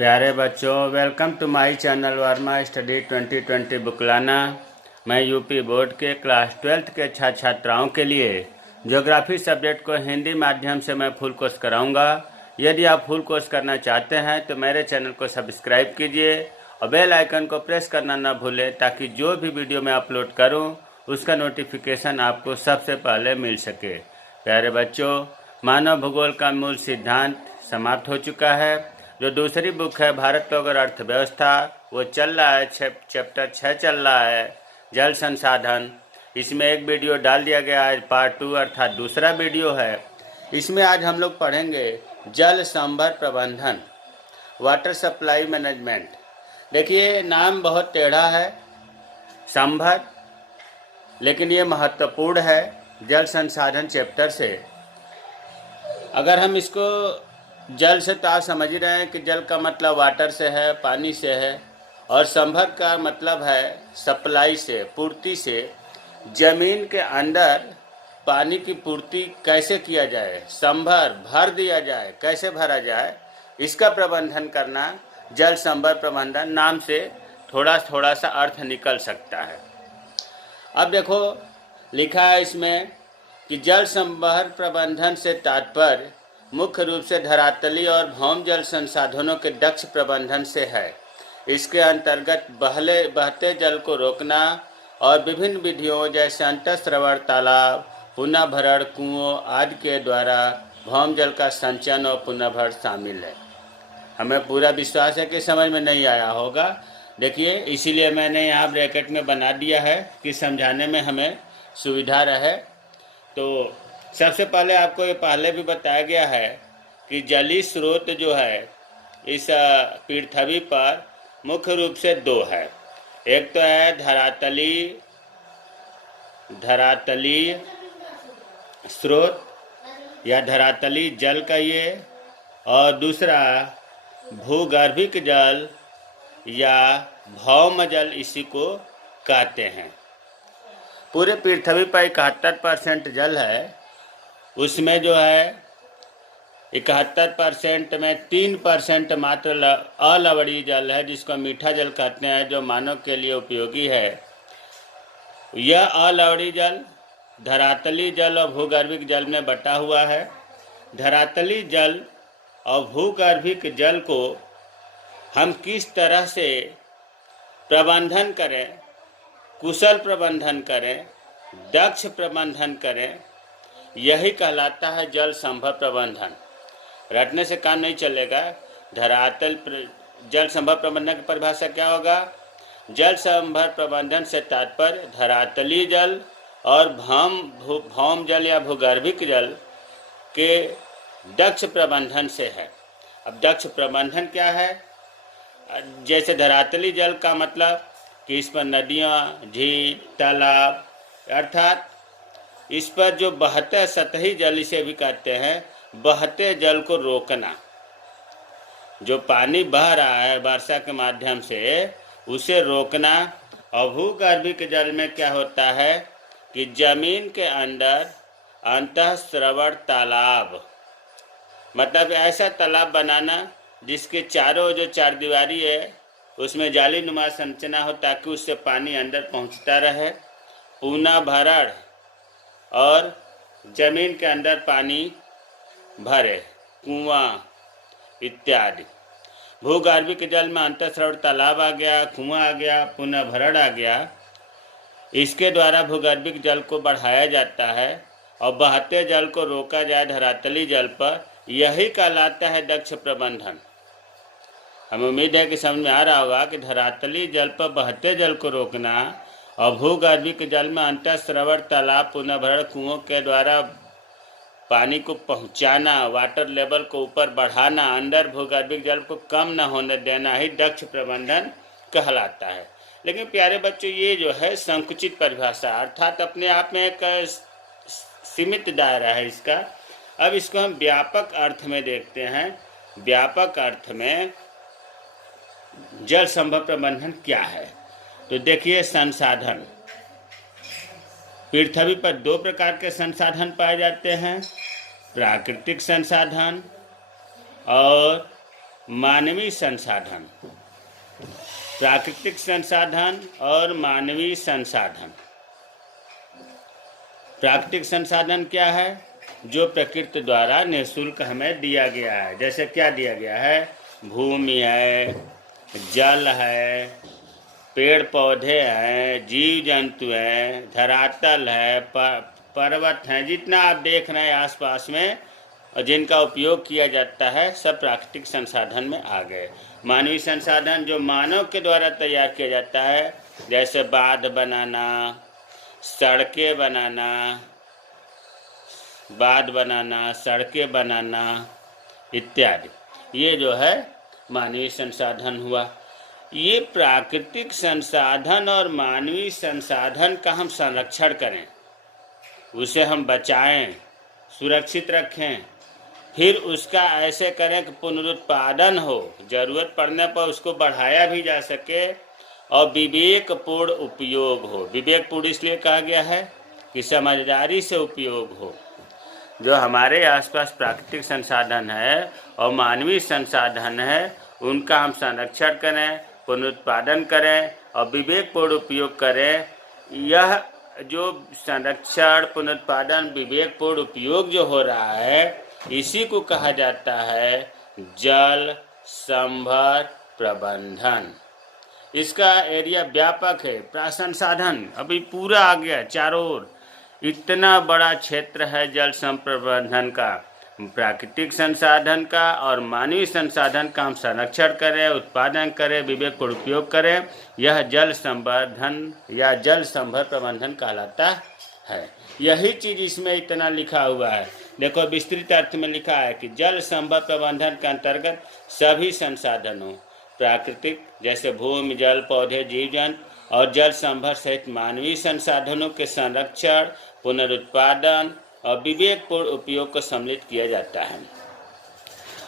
प्यारे बच्चों, welcome to my channel Verma study 2020 बुकलाना। मैं यूपी बोर्ड के क्लास 12th के छात्र छात्राओं के लिए ज्योग्राफी सब्जेक्ट को हिंदी माध्यम से मैं फुल कोर्स कराऊंगा। यदि आप फुल कोर्स करना चाहते हैं तो मेरे चैनल को सब्सक्राइब कीजिए और बेल आइकन को प्रेस करना ना भूलें, ताकि जो भी वीडियो मैं अपलोड करूं उसका नोटिफिकेशन आपको सबसे पहले मिल सके। प्यारे बच्चों, मानव भूगोल का मूल सिद्धांत समाप्त हो चुका है। जो दूसरी बुक है भारत और अर्थव्यवस्था, वो चल रहा है, चैप्टर 6 चल रहा है, जल संसाधन। इसमें एक वीडियो डाल दिया गया है, पार्ट 2 अर्थात दूसरा वीडियो है। इसमें आज हम लोग पढ़ेंगे जल संभर प्रबंधन, वाटर सप्लाई मैनेजमेंट। देखिए, नाम बहुत टेढ़ा है, संभर, लेकिन ये महत्वपूर्ण है जल संसाधन चैप्टर से। अगर हम इसको जल से तो आप समझ ही रहे हैं कि जल का मतलब वाटर से है, पानी से है, और संभर का मतलब है सप्लाई से, पूर्ति से। जमीन के अंदर पानी की पूर्ति कैसे किया जाए, संभर भर दिया जाए, कैसे भरा जाए, इसका प्रबंधन करना जल संभर प्रबंधन। नाम से थोड़ा सा अर्थ निकल सकता है। अब देखो, लिखा है इसमें कि जल संभर प्रबंधन से तात्पर्य मुख्य रूप से धरातली और भौम जल संसाधनों के दक्ष प्रबंधन से है। इसके अंतर्गत बहते जल को रोकना और विभिन्न विधियों जैसे अंतःस्रवण तालाब, पुनः भरण कुओं आदि के द्वारा भौम जल का संचयन और पुनः भरण शामिल है। हमें पूरा विश्वास है कि समझ में नहीं आया होगा। देखिए, इसीलिए मैंने यहाँ ब्रैकेट में बना दिया है कि समझाने में हमें सुविधा रहे। तो सबसे पहले आपको ये पहले भी बताया गया है कि जलीय स्रोत जो है इस पृथ्वी पर मुख्य रूप से दो है। एक तो है धरातलीय स्रोत या धरातलीय जल कहिए, और दूसरा भूगर्भिक जल या भौम जल, इसी को कहते हैं। पूरे पृथ्वी पर 71% जल है। उसमें जो है 71% में 3% मात्र अलवणीय जल है, जिसको मीठा जल कहते हैं, जो मानव के लिए उपयोगी है। यह अलवणीय जल धरातलीय जल और भूगर्भिक जल में बटा हुआ है। धरातलीय जल और भूगर्भिक जल को हम किस तरह से प्रबंधन करें, कुशल प्रबंधन करें, दक्ष प्रबंधन करें, यही कहलाता है जल संभर प्रबंधन। रटने से काम नहीं चलेगा। जल संभर प्रबंधन की परिभाषा क्या होगा? जल संभर प्रबंधन से तात्पर्य धरातलीय जल और भौम जल या भूगर्भिक जल के दक्ष प्रबंधन से है। अब दक्ष प्रबंधन क्या है? जैसे धरातलीय जल का मतलब कि इस पर नदियाँ, झील, तालाब, अर्थात इस पर जो बहते सतही जल, इसे भी कहते हैं, बहते जल को रोकना। जो पानी बह रहा है वर्षा के माध्यम से, उसे रोकना। और भूगर्भिक जल में क्या होता है कि जमीन के अंदर अंतःस्रवण तालाब, मतलब ऐसा तालाब बनाना जिसके चारों जो चारदीवारी है उसमें जाली नुमा संरचना हो, ताकि उससे पानी अंदर पहुंचता रहे। पुनः भरण, और जमीन के अंदर पानी भरे, कुआं इत्यादि। भूगर्भिक जल में अंतःस्रवण तालाब आ गया, कुआं आ गया, पुनः भरण आ गया। इसके द्वारा भूगर्भिक जल को बढ़ाया जाता है और बहते जल को रोका जाए धरातलीय जल पर। यही कहलाता है दक्ष प्रबंधन। हमें उम्मीद है कि समझ में आ रहा होगा कि धरातलीय जल पर बहते जल को रोकना और भूगर्भिक जल में अंतःस्रवण तालाब, पुनः भरण कुओं के द्वारा पानी को पहुंचाना, वाटर लेवल को ऊपर बढ़ाना, अंदर भूगर्भिक जल को कम न होने देना ही दक्ष प्रबंधन कहलाता है। लेकिन प्यारे बच्चों, ये जो है संकुचित परिभाषा, अर्थात अपने आप में एक सीमित दायरा है इसका। अब इसको हम व्यापक अर्थ में देखते हैं। व्यापक अर्थ में जल संभर प्रबंधन क्या है? तो देखिए, संसाधन। पृथ्वी पर दो प्रकार के संसाधन पाए जाते हैं, प्राकृतिक संसाधन और मानवीय संसाधन, प्राकृतिक संसाधन और मानवीय संसाधन। प्राकृतिक संसाधन क्या है? जो प्रकृति द्वारा निःशुल्क हमें दिया गया है। जैसे क्या दिया गया है? भूमि है, जल है, पेड़ पौधे हैं, जीव जंतु हैं, धरातल है, पर्वत हैं, जितना आप देख रहे हैं आसपास में और जिनका उपयोग किया जाता है, सब प्राकृतिक संसाधन में आ गए। मानवीय संसाधन जो मानव के द्वारा तैयार किया जाता है, जैसे बांध बनाना, सड़कें बनाना, सड़कें बनाना इत्यादि, ये जो है मानवीय संसाधन हुआ। ये प्राकृतिक संसाधन और मानवीय संसाधन का हम संरक्षण करें, उसे हम बचाएं, सुरक्षित रखें, फिर उसका ऐसे करें कि पुनरुत्पादन हो, ज़रूरत पड़ने पर उसको बढ़ाया भी जा सके और विवेकपूर्ण उपयोग हो। विवेकपूर्ण इसलिए कहा गया है कि समझदारी से उपयोग हो। जो हमारे आसपास प्राकृतिक संसाधन है और मानवीय संसाधन है, उनका हम संरक्षण करें, पुनरुत्पादन करें और विवेकपूर्ण उपयोग करें। यह जो संरक्षण, पुनरुत्पादन, विवेकपूर्ण उपयोग जो हो रहा है, इसी को कहा जाता है जल संभर प्रबंधन। इसका एरिया व्यापक है। संसाधन अभी पूरा आ गया चारों ओर, इतना बड़ा क्षेत्र है जल संप्रबंधन का, प्राकृतिक संसाधन का और मानवीय संसाधन का हम संरक्षण करें, उत्पादन करें, विवेकपूर्ण उपयोग करें। यह जल संवर्धन या जल संभर प्रबंधन कहलाता है। यही चीज़ इसमें इतना लिखा हुआ है। देखो, विस्तृत अर्थ में लिखा है कि जल संभर प्रबंधन के अंतर्गत सभी संसाधनों, प्राकृतिक जैसे भूमि, जल, पौधे, जीव जंतु और जल संभर सहित मानवीय संसाधनों के संरक्षण, पुनरुत्पादन और विवेकपूर्ण उपयोग को सम्मिलित किया जाता है।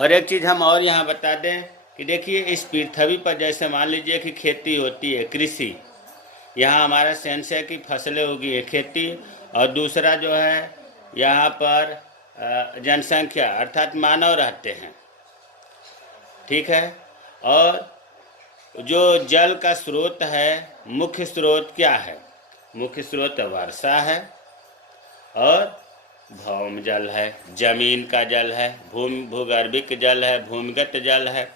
और एक चीज़ हम और यहाँ बता दें कि देखिए, इस पृथ्वी पर जैसे मान लीजिए कि खेती होती है, कृषि, यहाँ हमारा सेंस है कि फसलें उगी है, खेती, और दूसरा जो है यहाँ पर जनसंख्या अर्थात मानव रहते हैं, ठीक है। और जो जल का स्रोत है, मुख्य स्रोत क्या है? मुख्य स्रोत वर्षा है और भौम जल है, जमीन का जल है, भूगर्भिक जल है, भूमिगत जल है।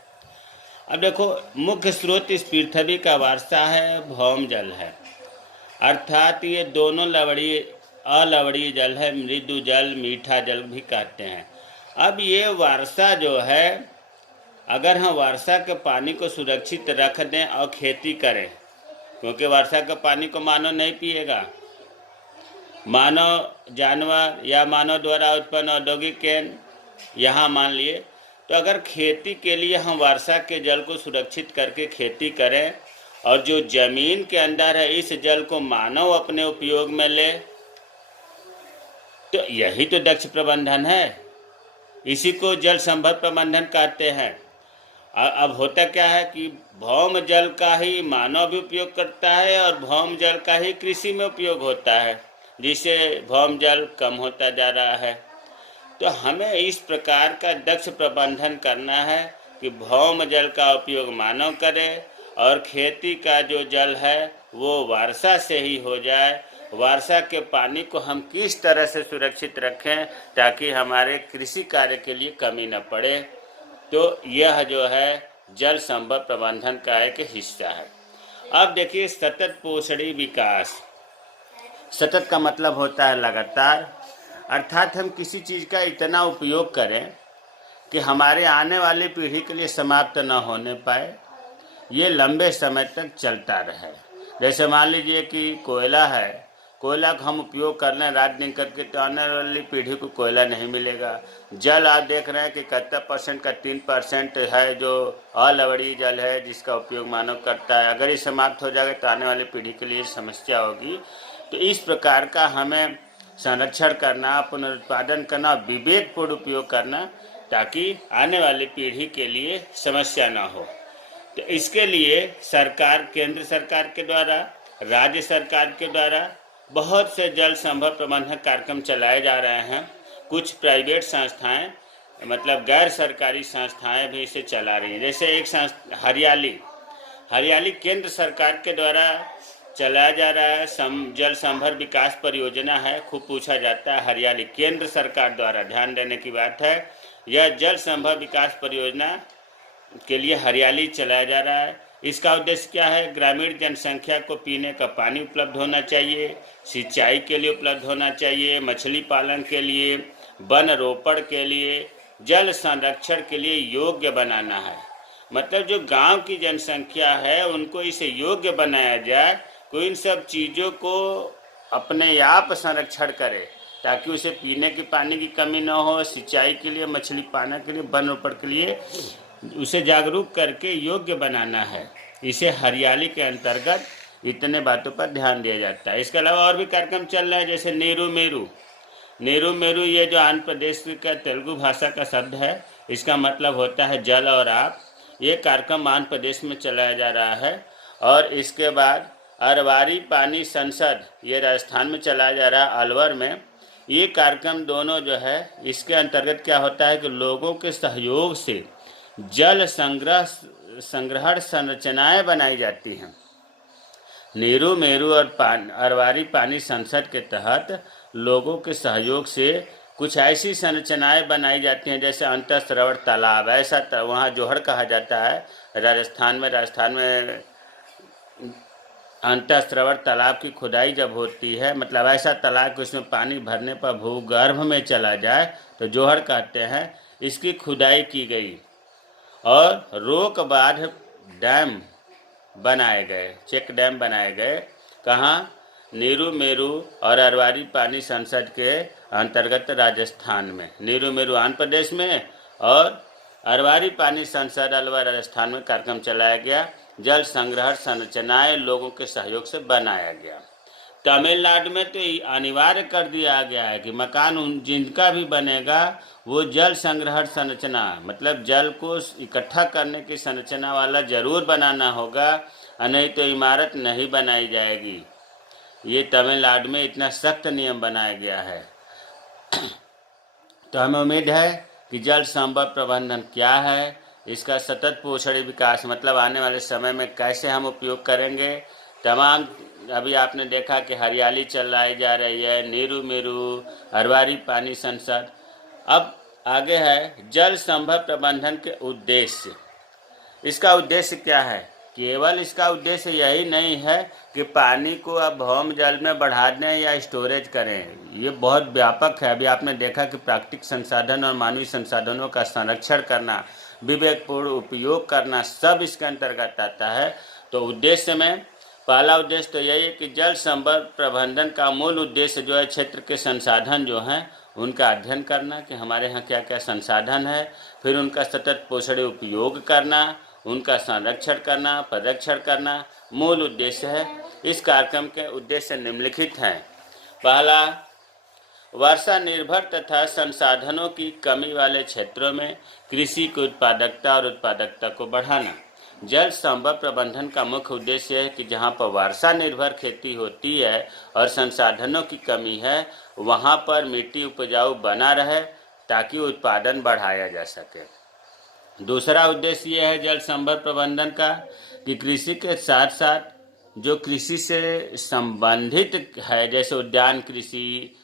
अब देखो, मुख्य स्रोत इस पृथ्वी का वर्षा है, भौम जल है, अर्थात ये दोनों अलवणीय जल है, मृदु जल, मीठा जल भी कहते हैं। अब ये वर्षा जो है, अगर हम वर्षा के पानी को सुरक्षित रख दें और खेती करें, क्योंकि वर्षा के पानी को मानव नहीं पिएगा, मानव, जानवर या मानव द्वारा उत्पन्न औद्योगिक केंद्र यहाँ मान लिए, तो अगर खेती के लिए हम वर्षा के जल को सुरक्षित करके खेती करें और जो जमीन के अंदर है इस जल को मानव अपने उपयोग में ले, तो यही तो दक्ष प्रबंधन है। इसी को जल संभर प्रबंधन कहते हैं। अब होता क्या है कि भौम जल का ही मानव भी उपयोग करता है और भौम जल का ही कृषि में उपयोग होता है, जिससे भौम जल कम होता जा रहा है। तो हमें इस प्रकार का दक्ष प्रबंधन करना है कि भौम जल का उपयोग मानव करे और खेती का जो जल है वो वर्षा से ही हो जाए। वर्षा के पानी को हम किस तरह से सुरक्षित रखें ताकि हमारे कृषि कार्य के लिए कमी न पड़े, तो यह जो है जल संभर प्रबंधन का एक हिस्सा है। अब देखिए, सतत पोषणी विकास। सतत का मतलब होता है लगातार, अर्थात हम किसी चीज़ का इतना उपयोग करें कि हमारे आने वाली पीढ़ी के लिए समाप्त न होने पाए, ये लंबे समय तक चलता रहे। जैसे मान लीजिए कि कोयला है, कोयला का हम उपयोग कर लें रात दिन करके, तो आने वाली पीढ़ी को कोयला नहीं मिलेगा। जल आप देख रहे हैं कि 71% का 3% है जो अलवणीय जल है जिसका उपयोग मानव करता है। अगर ये समाप्त हो जाएगा तो आने वाली पीढ़ी के लिए समस्या होगी। तो इस प्रकार का हमें संरक्षण करना, पुनरुत्पादन करना, विवेकपूर्ण उपयोग करना ताकि आने वाली पीढ़ी के लिए समस्या ना हो। तो इसके लिए सरकार, केंद्र सरकार के द्वारा, राज्य सरकार के द्वारा बहुत से जल संभर प्रबंधन कार्यक्रम चलाए जा रहे हैं। कुछ प्राइवेट संस्थाएं मतलब गैर सरकारी संस्थाएं भी इसे चला रही हैं। जैसे एक हरियाली केंद्र सरकार के द्वारा चलाया जा रहा है। जल संभर विकास परियोजना है। खूब पूछा जाता है, हरियाली केंद्र सरकार द्वारा, ध्यान देने की बात है। यह जल संभर विकास परियोजना के लिए हरियाली चलाया जा रहा है। इसका उद्देश्य क्या है? ग्रामीण जनसंख्या को पीने का पानी उपलब्ध होना चाहिए, सिंचाई के लिए उपलब्ध होना चाहिए, मछली पालन के लिए, वन रोपण के लिए, जल संरक्षण के लिए योग्य बनाना है। मतलब जो गांव की जनसंख्या है उनको इसे योग्य बनाया जाए, कोई इन सब चीज़ों को अपने आप संरक्षण करे ताकि उसे पीने के पानी की कमी न हो, सिंचाई के लिए, मछली पालन के लिए, वन रोपण के लिए उसे जागरूक करके योग्य बनाना है। इसे हरियाली के अंतर्गत इतने बातों पर ध्यान दिया जाता है। इसके अलावा और भी कार्यक्रम चल रहे हैं, जैसे नेरू मेरू ये जो आंध्र प्रदेश का तेलुगु भाषा का शब्द है, इसका मतलब होता है जल और आप। ये कार्यक्रम आंध्र प्रदेश में चलाया जा रहा है। और इसके बाद अरवारी पानी संसद, ये राजस्थान में चलाया जा रहा है, अलवर में। ये कार्यक्रम दोनों जो है, इसके अंतर्गत क्या होता है कि लोगों के सहयोग से जल संग्रहण संरचनाएं बनाई जाती हैं। नेरू मेरू और अरवारी पानी संसद के तहत लोगों के सहयोग से कुछ ऐसी संरचनाएं बनाई जाती हैं, जैसे अंतःस्रवण तालाब, ऐसा वहाँ जोहड़ कहा जाता है राजस्थान में अंतःस्रवण तालाब की खुदाई जब होती है, मतलब ऐसा तालाब कि उसमें पानी भरने पर भूगर्भ में चला जाए तो जोहड़ कहते हैं। इसकी खुदाई की गई और रोक बाढ़ डैम बनाए गए, चेक डैम बनाए गए। कहाँ? नेरू मेरू और अरवारी पानी संसद के अंतर्गत राजस्थान में। नेरू मेरू आंध्र प्रदेश में और अरवारी पानी संसद अलवर राजस्थान में कार्यक्रम चलाया गया। जल संग्रहण संरचनाएं लोगों के सहयोग से बनाया गया। तमिलनाडु में तो अनिवार्य कर दिया गया है कि मकान जिनका भी बनेगा वो जल संग्रहण संरचना, मतलब जल को इकट्ठा करने की संरचना वाला जरूर बनाना होगा, नहीं तो इमारत नहीं बनाई जाएगी। ये तमिलनाडु में इतना सख्त नियम बनाया गया है। तो हमें उम्मीद है कि जल संभव प्रबंधन क्या है, इसका सतत पोषण विकास, मतलब आने वाले समय में कैसे हम उपयोग करेंगे। तमाम अभी आपने देखा कि हरियाली चलाई जा रही है, नेरू मेरू, अरवारी पानी संसद। अब आगे है जल संभव प्रबंधन के उद्देश्य। इसका उद्देश्य क्या है? केवल इसका उद्देश्य यही नहीं है कि पानी को अब भौम जल में बढ़ा दें या स्टोरेज करें। ये बहुत व्यापक है। अभी आपने देखा कि प्राकृतिक संसाधन और मानवीय संसाधनों का संरक्षण करना, विवेकपूर्ण उपयोग करना, सब इसके अंतर्गत आता है। तो उद्देश्य में पहला उद्देश्य तो यही है कि जल संभव प्रबंधन का मूल उद्देश्य जो है, क्षेत्र के संसाधन जो हैं उनका अध्ययन करना कि हमारे यहाँ क्या क्या संसाधन है, फिर उनका सतत पोषण उपयोग करना, उनका संरक्षण करना, परिरक्षण करना मूल उद्देश्य है। इस कार्यक्रम के उद्देश्य निम्नलिखित हैं। पहला, वर्षा निर्भर तथा संसाधनों की कमी वाले क्षेत्रों में कृषि की उत्पादकता को बढ़ाना। जल संभव प्रबंधन का मुख्य उद्देश्य है कि जहाँ पर वर्षा निर्भर खेती होती है और संसाधनों की कमी है, वहाँ पर मिट्टी उपजाऊ बना रहे ताकि उत्पादन बढ़ाया जा सके। दूसरा उद्देश्य यह है जल संभव प्रबंधन का कि कृषि के साथ साथ जो कृषि से संबंधित है, जैसे उद्यान कृषि,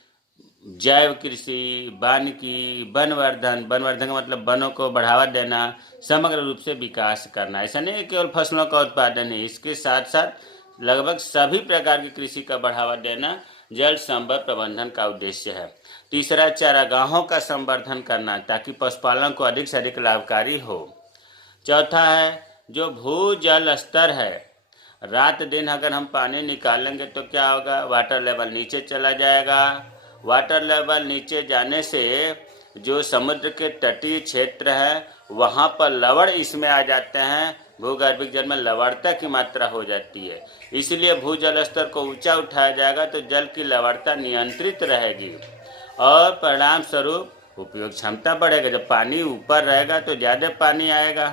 जैव कृषि, वनवर्धन का मतलब वनों को बढ़ावा देना, समग्र रूप से विकास करना। ऐसा नहीं केवल फसलों का उत्पादन है, इसके साथ साथ लगभग सभी प्रकार की कृषि का बढ़ावा देना जल संभव प्रबंधन का उद्देश्य है। तीसरा, चारागाहों का संवर्धन करना ताकि पशुपालन को अधिक से अधिक लाभकारी हो। चौथा है जो भूजल स्तर है, रात दिन अगर हम पानी निकालेंगे तो क्या होगा, वाटर लेवल नीचे चला जाएगा। वाटर लेवल नीचे जाने से जो समुद्र के तटीय क्षेत्र है वहाँ पर लवण इसमें आ जाते हैं, भूगर्भिक जल में लवणता की मात्रा हो जाती है। इसलिए भूजल स्तर को ऊंचा उठाया जाएगा तो जल की लवणता नियंत्रित रहेगी और परिणाम स्वरूप उपयोग क्षमता बढ़ेगा। जब पानी ऊपर रहेगा तो ज़्यादा पानी आएगा।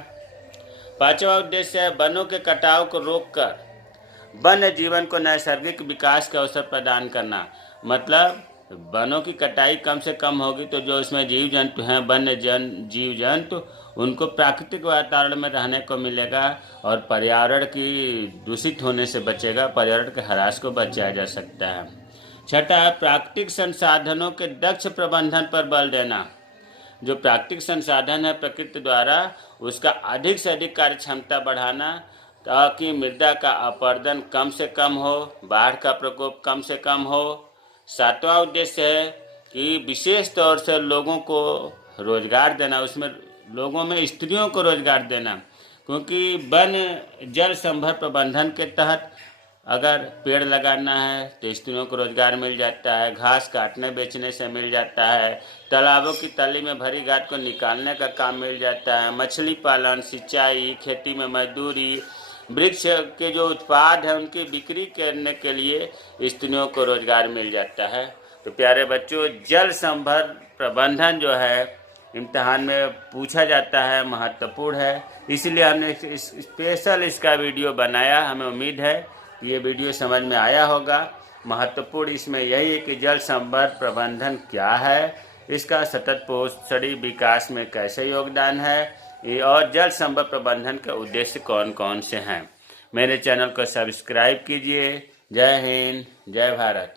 पांचवा उद्देश्य है वनों के कटाव को रोककर वन्य जीवन को नैसर्गिक विकास के अवसर प्रदान करना। मतलब वनों की कटाई कम से कम होगी तो जो इसमें जीव जंतु हैं, वन्य जीव जंतु, उनको प्राकृतिक वातावरण में रहने को मिलेगा और पर्यावरण की दूषित होने से बचेगा, पर्यावरण के ह्रास को बचाया जा सकता है। छठा है प्राकृतिक संसाधनों के दक्ष प्रबंधन पर बल देना। जो प्राकृतिक संसाधन है प्रकृति द्वारा, उसका अधिक से अधिक कार्य क्षमता बढ़ाना ताकि मृदा का अपरदन कम से कम हो, बाढ़ का प्रकोप कम से कम हो। सातवां उद्देश्य है कि विशेष तौर से लोगों को रोजगार देना, उसमें लोगों में स्त्रियों को रोजगार देना, क्योंकि वन जल संभर प्रबंधन के तहत अगर पेड़ लगाना है तो स्त्रियों को रोजगार मिल जाता है, घास काटने बेचने से मिल जाता है, तालाबों की तली में भरी गाद को निकालने का काम मिल जाता है, मछली पालन, सिंचाई, खेती में मजदूरी, वृक्ष के जो उत्पाद हैं उनकी बिक्री करने के लिए स्त्रियों को रोजगार मिल जाता है। तो प्यारे बच्चों, जल संभर प्रबंधन जो है इम्तिहान में पूछा जाता है, महत्वपूर्ण है, इसलिए हमने स्पेशल इसका वीडियो बनाया। हमें उम्मीद है ये वीडियो समझ में आया होगा। महत्वपूर्ण इसमें यही है कि जल संभर प्रबंधन क्या है, इसका सतत पोषणी विकास में कैसे योगदान है और जल संभर प्रबंधन के उद्देश्य कौन कौन से हैं। मेरे चैनल को सब्सक्राइब कीजिए। जय हिंद, जय भारत।